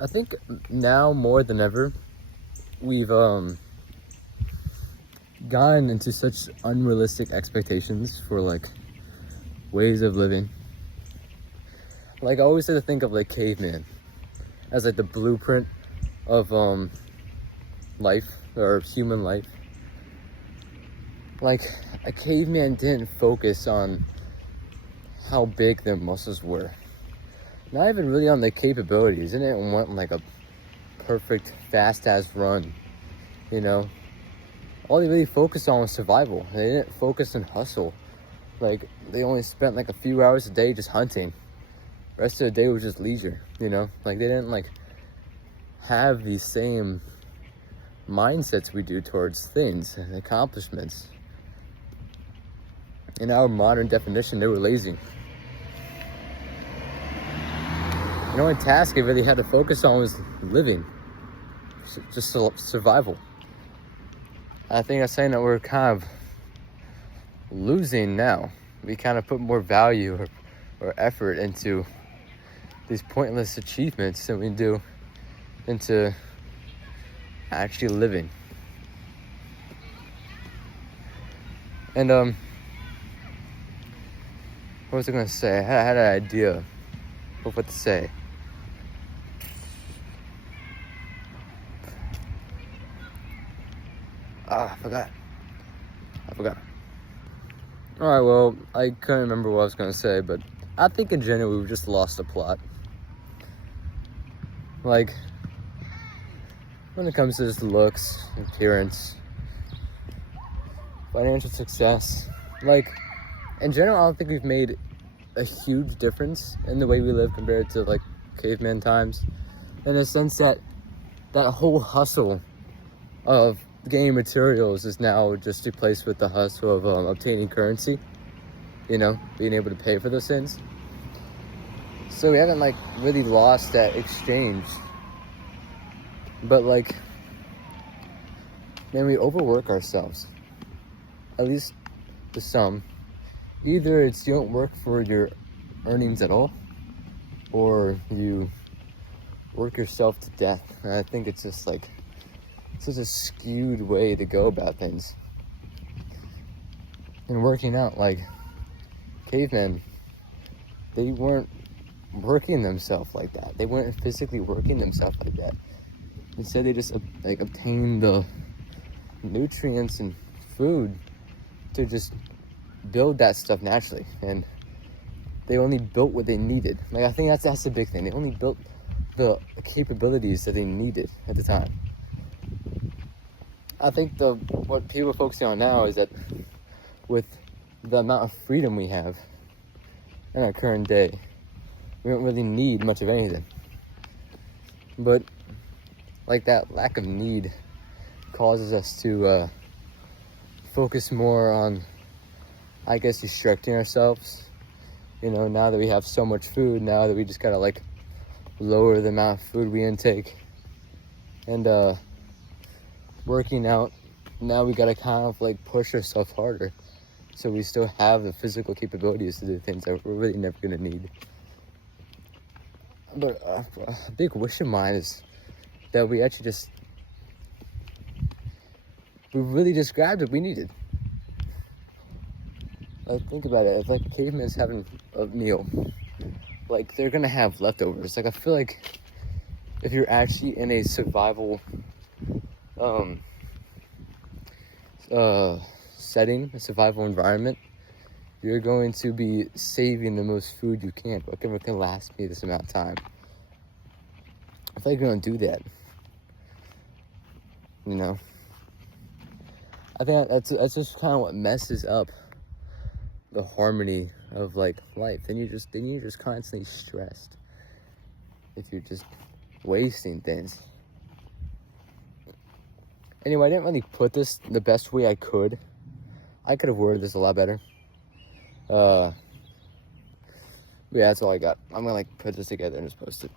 I think now more than ever, we've gotten into such unrealistic expectations for like ways of living. Like I always had to think of like caveman as like the blueprint of life or human life. Like a caveman didn't focus on how big their muscles were. Not even really on their capabilities. They didn't want like a perfect fast-ass run, you know? All they really focused on was survival. They didn't focus on hustle. Like, they only spent like a few hours a day just hunting. The rest of the day was just leisure, you know? Like, they didn't like have these same mindsets we do towards things and accomplishments. In our modern definition, they were lazy. The only task they really had to focus on was living, just survival. I think that's saying that we're kind of losing now. We kind of put more value or effort into these pointless achievements than we do into actually living. And what was I gonna say? I had an idea of what to say. I forgot. Alright, well, I couldn't remember what I was gonna say, but I think in general we've just lost the plot. Like, when it comes to just looks, appearance, financial success, like, in general, I don't think we've made a huge difference in the way we live compared to, like, caveman times. In the sense that that whole hustle of gaining materials is now just replaced with the hustle of obtaining currency, you know, being able to pay for those things. So we haven't like really lost that exchange, but like, man, we overwork ourselves, at least to some. Either it's you don't work for your earnings at all, or you work yourself to death. And I think it's just like such a skewed way to go about things. And working out, like cavemen, they weren't working themselves like that. They weren't physically working themselves like that. Instead, they just like obtained the nutrients and food to just build that stuff naturally, and they only built what they needed. Like I think that's the big thing. They only built the capabilities that they needed at the time. I think what people are focusing on now is that with the amount of freedom we have in our current day, we don't really need much of anything. But like that lack of need causes us to focus more on, I guess, restricting ourselves. You know, now that we have so much food, now that we just gotta like lower the amount of food we intake. And working out, now we gotta kind of like push ourselves harder, so we still have the physical capabilities to do things that we're really never gonna need. But a big wish of mine is that we actually we really just grabbed what we needed. Like, think about it. If like a caveman's having a meal, like they're gonna have leftovers. Like I feel like if you're actually in a survival setting, a survival environment, you're going to be saving the most food you can. What can last me this amount of time? I feel like you're gonna do that. You know, I think that's just kind of what messes up the harmony of like life. Then you're just constantly stressed if you're just wasting things. Anyway, I didn't really put this the best way I could. I could have worded this a lot better. But yeah, that's all I got. I'm gonna like put this together and just post it.